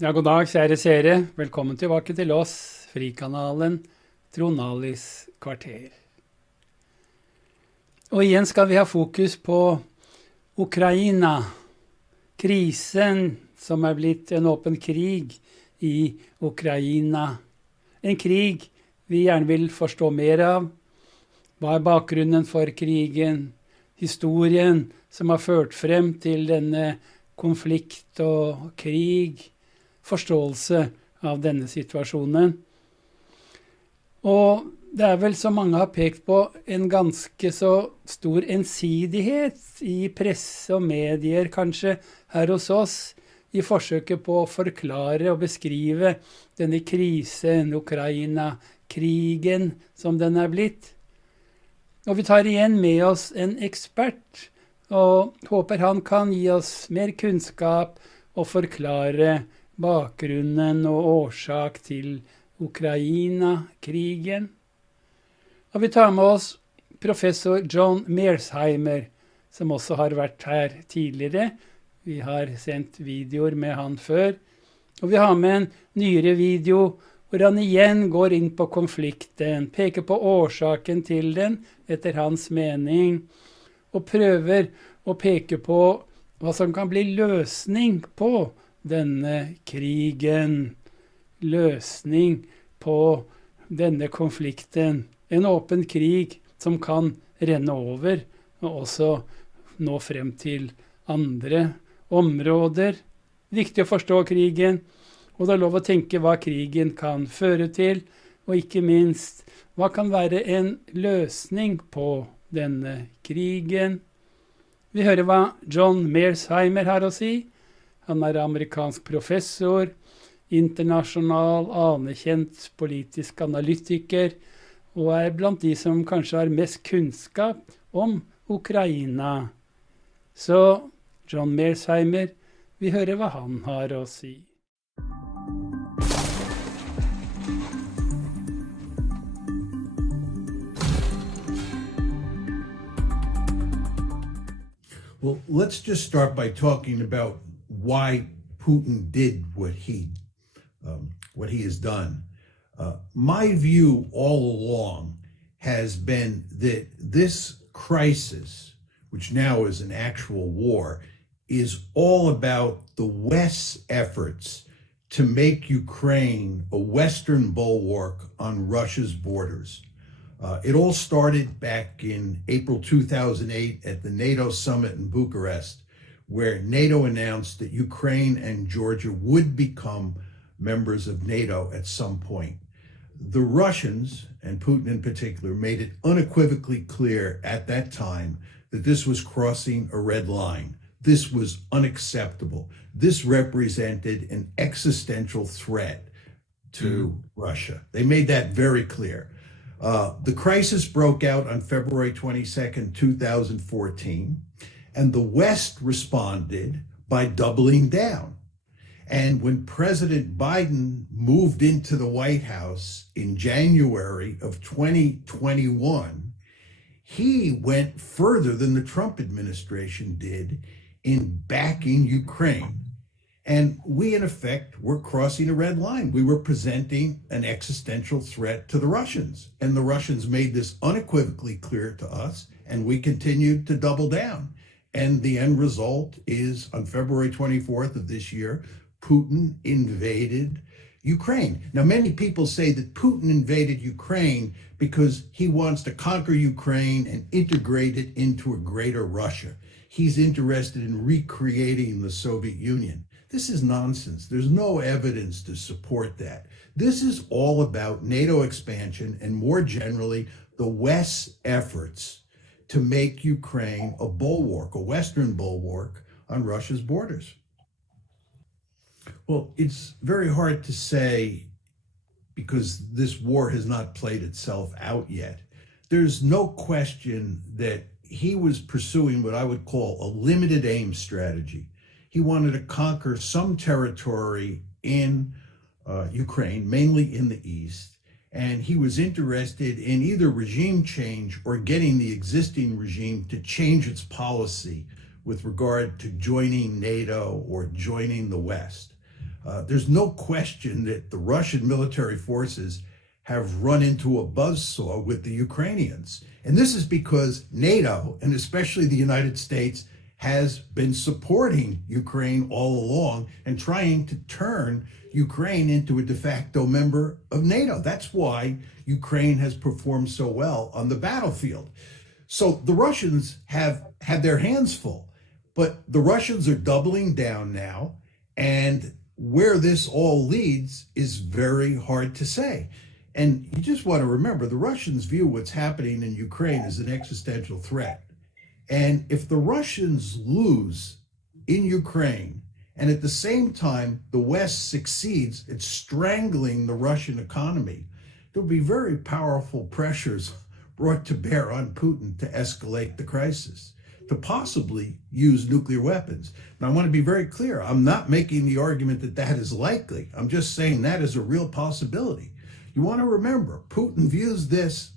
Ja, god dag, kjære seere. Velkommen tilbake til oss, frikanalen Trondalis kvarter. Og igjen skal vi ha fokus på Ukraina, krisen som er blitt en åpen krig i Ukraina. En krig vi gjerne vil forstå mer av. Hva er bakgrunnen for krigen? Historien som har ført frem til denne konflikt og krig? Forståelse av denne situasjonen. Og det er vel, som mange har pekt på, en ganske så stor ensidighet i presse og medier, kanskje her hos oss, i forsøket på å forklare og beskrive denne krisen, Ukraina, krigen som den er blitt. Og vi tar igjen med oss en ekspert, og håper han kan gi oss mer kunnskap og forklare bakgrunnen og årsak til Ukraina-krigen. Og vi tar med oss professor John Mearsheimer, som også har vært her tidligere. Vi har sendt videoer med han før. Og vi har med en nyere video hvor han igjen går inn på konflikten, peker på årsaken til den etter hans mening, og prøver å peke på hva som kan bli løsning på denne krigen, løsning på denne konflikten. En åpen krig som kan renne over, og også nå frem til andre områder. Viktig å forstå krigen, og det er lov å tenke hva krigen kan føre til, og ikke minst, hva kan være en løsning på denne krigen. Vi hører hva John Mearsheimer har å si. Han er amerikansk professor, internasjonal, anerkjent politisk analytiker, og er blant de som kanskje har mest kunnskap om Ukraina. Så John Mearsheimer, vi hører hva han har å si. Well, let's just start by talking about why Putin did what he has done. My view all along has been that this crisis, which now is an actual war, is all about the West's efforts to make Ukraine a Western bulwark on Russia's borders. It all started back in April 2008 at the NATO summit in Bucharest, where NATO announced that Ukraine and Georgia would become members of NATO at some point. The Russians, and Putin in particular, made it unequivocally clear at that time that this was crossing a red line. This was unacceptable. This represented an existential threat to Russia. They made that very clear. The crisis broke out on February 22nd, 2014. And the West responded by doubling down. And when President Biden moved into the White House in January of 2021, he went further than the Trump administration did in backing Ukraine. And we, in effect, were crossing a red line. We were presenting an existential threat to the Russians. And the Russians made this unequivocally clear to us, and we continued to double down. And the end result is, on February 24th of this year, Putin invaded Ukraine. Now, many people say that Putin invaded Ukraine because he wants to conquer Ukraine and integrate it into a greater Russia. He's interested in recreating the Soviet Union. This is nonsense. There's no evidence to support that. This is all about NATO expansion and, more generally, the West's efforts to make Ukraine a bulwark, a Western bulwark on Russia's borders. Well, it's very hard to say because this war has not played itself out yet. There's no question that he was pursuing what I would call a limited aim strategy. He wanted to conquer some territory in Ukraine, mainly in the east, and he was interested in either regime change or getting the existing regime to change its policy with regard to joining NATO or joining the West. There's no question that the Russian military forces have run into a buzzsaw with the Ukrainians. And this is because NATO, and especially the United States, has been supporting Ukraine all along and trying to turn Ukraine into a de facto member of NATO. That's why Ukraine has performed so well on the battlefield. So the Russians have had their hands full, but the Russians are doubling down now, and where this all leads is very hard to say. And you just want to remember, the Russians view what's happening in Ukraine as an existential threat. And if the Russians lose in Ukraine, and at the same time the West succeeds at strangling the Russian economy, there will be very powerful pressures brought to bear on Putin to escalate the crisis, to possibly use nuclear weapons. Now, I want to be very clear. I'm not making the argument that that is likely. I'm just saying that is a real possibility. You want to remember, Putin views this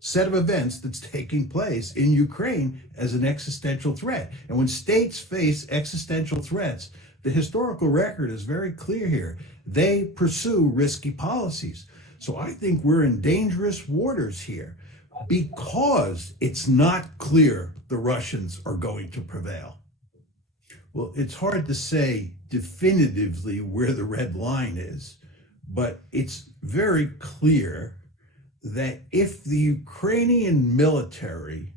set of events that's taking place in Ukraine as an existential threat. And when states face existential threats, the historical record is very clear here. They pursue risky policies. So I think we're in dangerous waters here because it's not clear the Russians are going to prevail. Well, it's hard to say definitively where the red line is, but it's very clear that if the Ukrainian military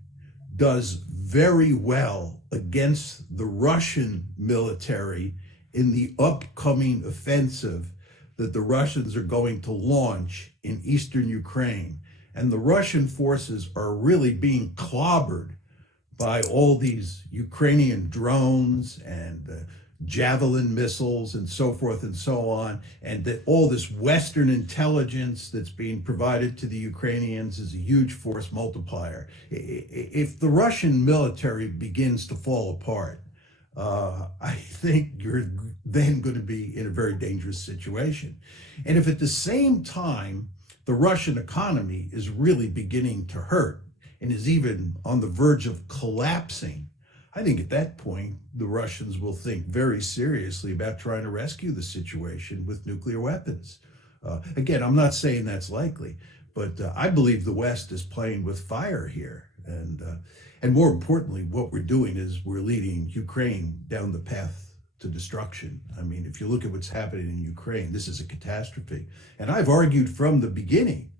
does very well against the Russian military in the upcoming offensive that the Russians are going to launch in eastern Ukraine, and the Russian forces are really being clobbered by all these Ukrainian drones and Javelin missiles and so forth and so on, and that all this Western intelligence that's being provided to the Ukrainians is a huge force multiplier. If the Russian military begins to fall apart, I think you're then going to be in a very dangerous situation. And if at the same time the Russian economy is really beginning to hurt and is even on the verge of collapsing, I think at that point, the Russians will think very seriously about trying to rescue the situation with nuclear weapons. Again, I'm not saying that's likely, but I believe the West is playing with fire here. And more importantly, what we're doing is we're leading Ukraine down the path to destruction. I mean, if you look at what's happening in Ukraine, this is a catastrophe. And I've argued from the beginning,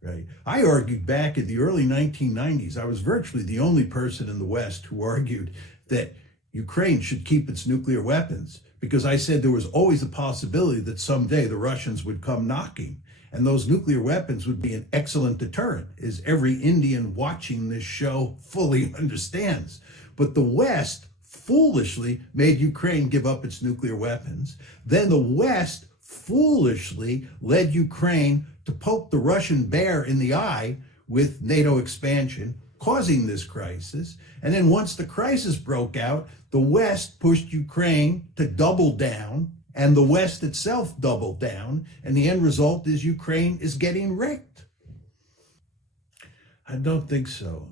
right? I argued back in the early 1990s. I was virtually the only person in the West who argued that Ukraine should keep its nuclear weapons, because I said there was always a possibility that someday the Russians would come knocking, and those nuclear weapons would be an excellent deterrent, as every Indian watching this show fully understands. But the West foolishly made Ukraine give up its nuclear weapons. Then the West foolishly led Ukraine to poke the Russian bear in the eye with NATO expansion, causing this crisis. And then once the crisis broke out, the West pushed Ukraine to double down, and the West itself doubled down, and the end result is Ukraine is getting wrecked. I don't think so.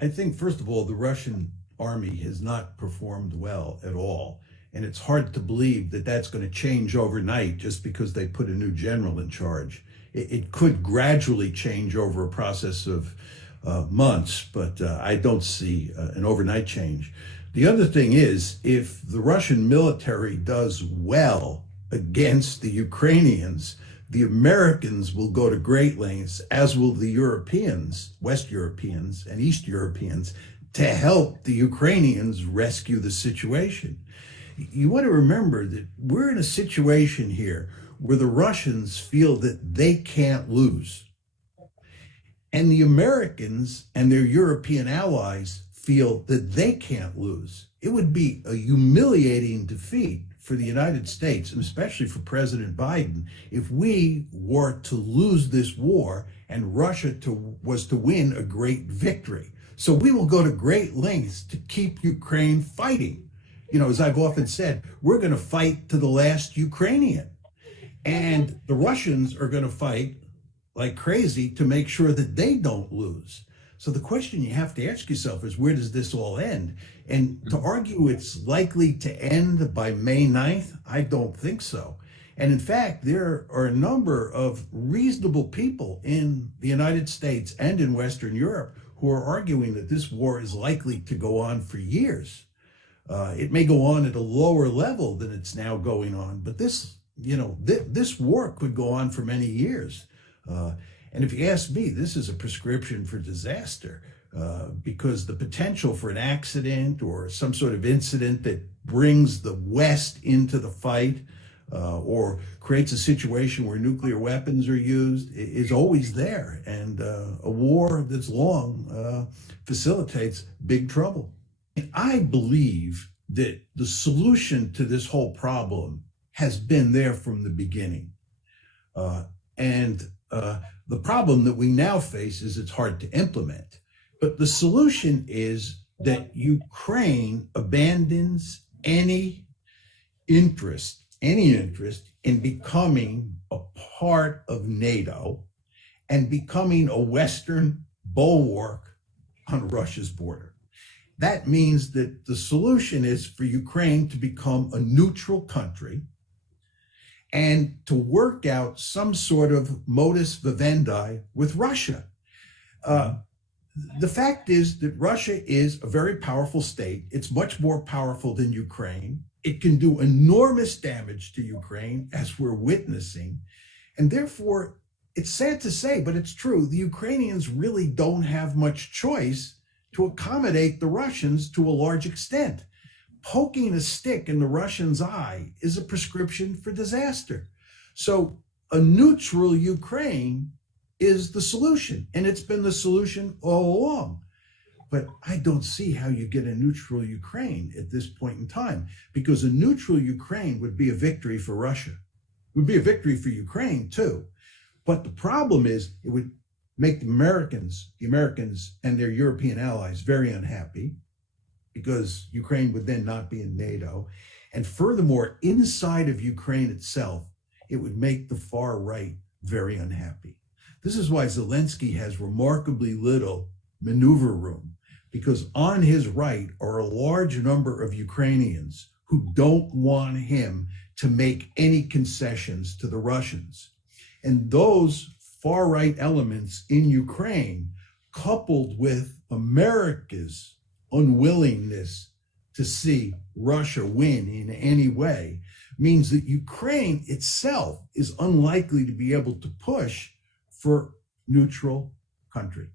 I think, first of all, the Russian army has not performed well at all. And it's hard to believe that that's going to change overnight just because they put a new general in charge. It could gradually change over a process of months, but I don't see an overnight change. The other thing is, if the Russian military does well against the Ukrainians, the Americans will go to great lengths, as will the Europeans, West Europeans and East Europeans, to help the Ukrainians rescue the situation. You want to remember that we're in a situation here where the Russians feel that they can't lose. And the Americans and their European allies feel that they can't lose. It would be a humiliating defeat for the United States, and especially for President Biden, if we were to lose this war and Russia was to win a great victory. So we will go to great lengths to keep Ukraine fighting. You know, as I've often said, we're going to fight to the last Ukrainian. And the Russians are going to fight like crazy to make sure that they don't lose. So the question you have to ask yourself is, where does this all end? And to argue it's likely to end by May 9th, I don't think so. And in fact, there are a number of reasonable people in the United States and in Western Europe who are arguing that this war is likely to go on for years. It may go on at a lower level than it's now going on, but this war could go on for many years. And if you ask me, this is a prescription for disaster, because the potential for an accident or some sort of incident that brings the West into the fight, or creates a situation where nuclear weapons are used, is always there. And a war that's long facilitates big trouble. And I believe that the solution to this whole problem has been there from the beginning. The problem that we now face is it's hard to implement. But the solution is that Ukraine abandons any interest in becoming a part of NATO and becoming a Western bulwark on Russia's border. That means that the solution is for Ukraine to become a neutral country and to work out some sort of modus vivendi with Russia. The fact is that Russia is a very powerful state. It's much more powerful than Ukraine. It can do enormous damage to Ukraine, as we're witnessing. And therefore, it's sad to say, but it's true, the Ukrainians really don't have much choice to accommodate the Russians to a large extent. Poking a stick in the Russians' eye is a prescription for disaster. So a neutral Ukraine is the solution, and it's been the solution all along. But I don't see how you get a neutral Ukraine at this point in time, because a neutral Ukraine would be a victory for Russia. It would be a victory for Ukraine too. But the problem is it would make the Americans and their European allies very unhappy, because Ukraine would then not be in NATO. And furthermore, inside of Ukraine itself, it would make the far right very unhappy. This is why Zelensky has remarkably little maneuver room, because on his right are a large number of Ukrainians who don't want him to make any concessions to the Russians. And those far right elements in Ukraine, coupled with America's unwillingness to see Russia win in any way, means that Ukraine itself is unlikely to be able to push for neutral country.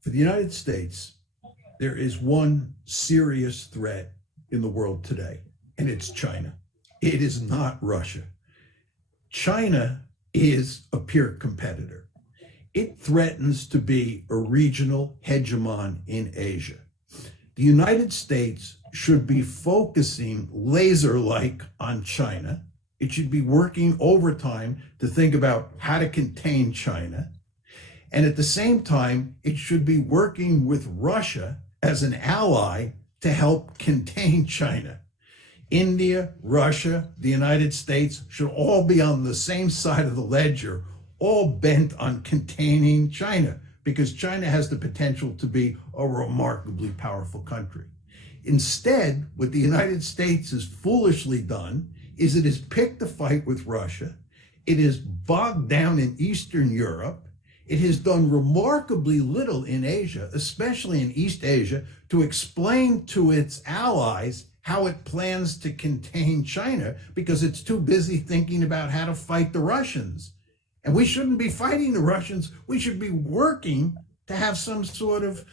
For the United States, there is one serious threat in the world today, and it's China. It is not Russia. China is a peer competitor. It threatens to be a regional hegemon in Asia. The United States should be focusing laser-like on China. It should be working overtime to think about how to contain China. And at the same time, it should be working with Russia as an ally to help contain China. India, Russia, the United States should all be on the same side of the ledger, all bent on containing China, because China has the potential to be a remarkably powerful country. Instead, what the United States has foolishly done is it has picked a fight with Russia. It is bogged down in Eastern Europe. It has done remarkably little in Asia, especially in East Asia, to explain to its allies how it plans to contain China, because it's too busy thinking about how to fight the Russians. And we shouldn't be fighting the Russians. We should be working to have some sort of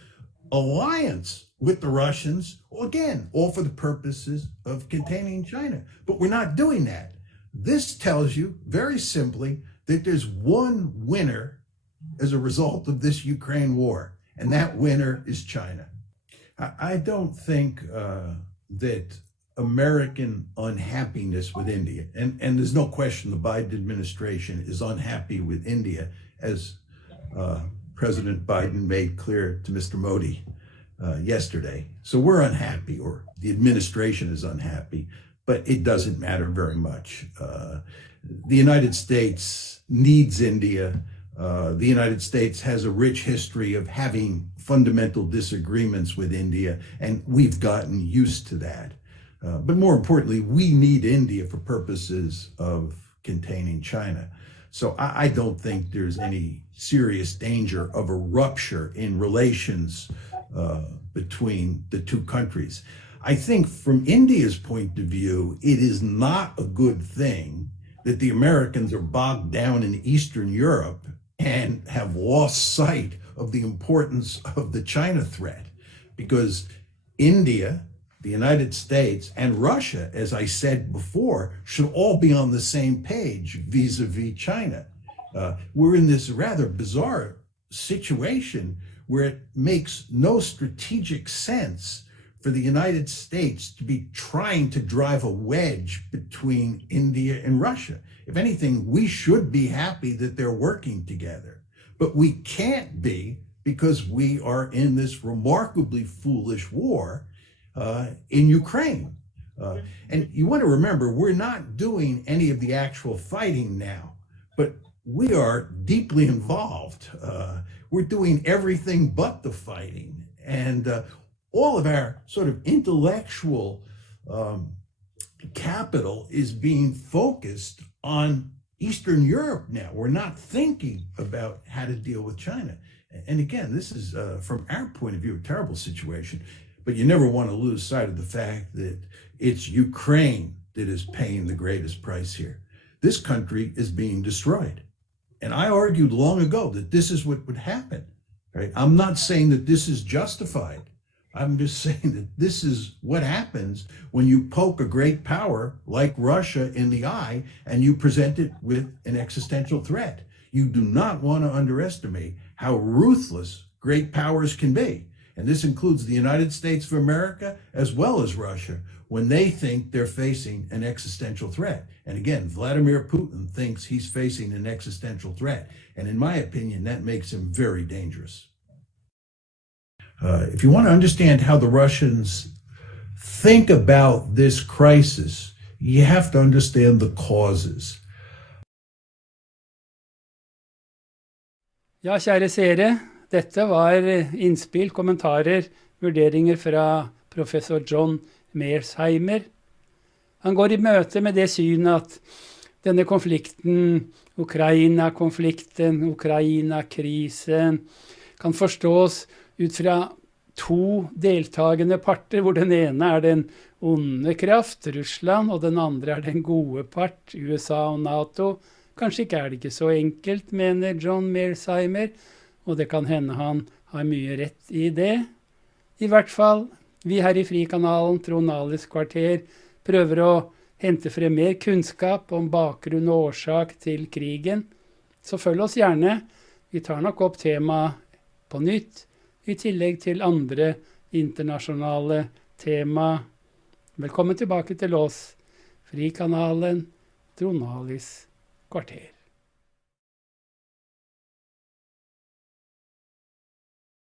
alliance with the Russians, again, all for the purposes of containing China. But we're not doing that. This tells you very simply that there's one winner as a result of this Ukraine war, and that winner is China. I don't think that American unhappiness with India, and there's no question the Biden administration is unhappy with India, as President Biden made clear to Mr. Modi yesterday. So we're unhappy, or the administration is unhappy, but it doesn't matter very much. The United States needs India. The United States has a rich history of having fundamental disagreements with India, and we've gotten used to that. But more importantly, we need India for purposes of containing China. So I don't think there's any serious danger of a rupture in relations between the two countries. I think from India's point of view, it is not a good thing that the Americans are bogged down in Eastern Europe and have lost sight of the importance of the China threat, because India, the United States, and Russia, as I said before, should all be on the same page vis-a-vis China. We're in this rather bizarre situation where it makes no strategic sense for the United States to be trying to drive a wedge between India and Russia. If anything, we should be happy that they're working together, but we can't be, because we are in this remarkably foolish war in Ukraine. And you want to remember, we're not doing any of the actual fighting now, but we are deeply involved. We're doing everything but the fighting. And all of our sort of intellectual capital is being focused on Eastern Europe now. We're not thinking about how to deal with China. And again, this is, from our point of view, a terrible situation. But you never want to lose sight of the fact that it's Ukraine that is paying the greatest price here. This country is being destroyed. And I argued long ago that this is what would happen, right? I'm not saying that this is justified. I'm just saying that this is what happens when you poke a great power like Russia in the eye and you present it with an existential threat. You do not want to underestimate how ruthless great powers can be. And this includes the United States of America as well as Russia when they think they're facing an existential threat. And again, Vladimir Putin thinks he's facing an existential threat. And in my opinion, that makes him very dangerous. If you want to understand how the Russians think about this crisis, you have to understand the causes. Ja, kjære seere, dette var innspill, kommentarer, vurderinger fra professor John Mearsheimer. Han går i møte med det synet at denne konflikten, Ukraina-konflikten, Ukraina-krisen, kan forstås ut fra to deltagende parter, hvor den ene er den onde kraft, Russland, og den andre er den gode part, USA og NATO. Kanskje ikke er det ikke så enkelt, mener John Mearsheimer, og det kan hende han har mye rett i det. I hvert fall, vi her i Frikanalen, Trond kvarter, prøver å hente frem mer kunnskap om bakgrunn og årsak til krigen. Så følg oss gjerne. Vi tar nok opp temaet på nytt, i tillegg til andre internasjonale tema. Velkommen tilbake til oss, Frikanalen, Trond kvarter.